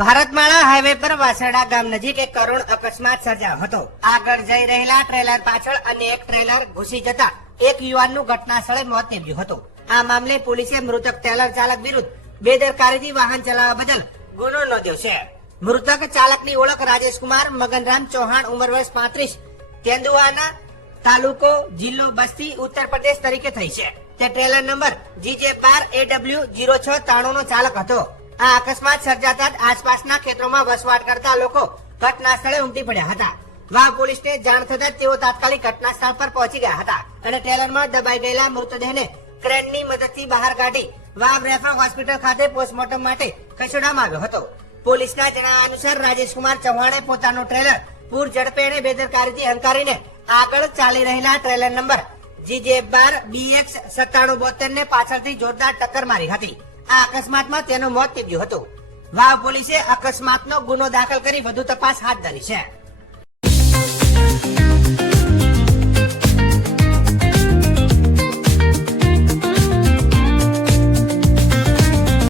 Bharatmala highway પર વાસરડા ગામ નજીક એક કરુણ અકસ્માત સર્જાયો હતો. આગળ જઈ રહેલા ટ્રેલર પાછળ અને એક ટ્રેલર ઘૂસી જતા એક યુવાનનું ઘટના સ્થળે મોત નીપજ્યું હતું. આ મામલે પોલીસે મૃતક ટ્રેલર ચાલક વિરુદ્ધ બેદરકારીથી વાહન ચલાવવા બદલ ગુનો નોંધ્યો છે. મૃતક ચાલકની ઓળખ રાજેશકુમાર મગનરામ ચૌહાણ ઉંમર વર્ષ પાંત્રીસ, તેંદુઆના તાલુકો જિલ્લો બસ્તી, ઉત્તર પ્રદેશ તરીકે થઈ છે. તે ટ્રેલર નંબર જીજે બાર એ ડબલ્યુ જીરો છ ત્રાણું નો ચાલક હતો. આ અકસ્માત સર્જાતા આસપાસના ખેતરોમાં વસવાટ કરતા લોકો ઘટના સ્થળે ઉમટી પડ્યા હતા. વાવ પોલીસને જાણ થતા તેઓ તાત્કાલિક ઘટના સ્થળ પર પહોંચી ગયા હતા અને ટ્રેલરમાં દબાઈ ગયેલા મૃતદેહને ક્રેનની મદદથી બહાર કાઢી વાવ રેફર હોસ્પિટલ ખાતે પોસ્ટમોર્ટમ માટે ખસેડવામાં આવ્યો હતો. પોલીસના જણાવ્યા અનુસાર રાજેશકુમાર ચૌહાણે પોતાનું ટ્રેલર પૂર ઝડપે અને બેદરકારીથી હંકારીને આગળ ચાલી રહેલા ટ્રેલર નંબર જીજે બાર બીએક્સ સત્તાણું બોતેર ને પાછળથી જોરદાર ટક્કર મારી હતી. આ અકસ્માતમાં તેનું મોત નીપજ્યું હતું. વાવ પોલીસે અકસ્માતનો ગુનો દાખલ કરી વધુ તપાસ હાથ ધરી છે.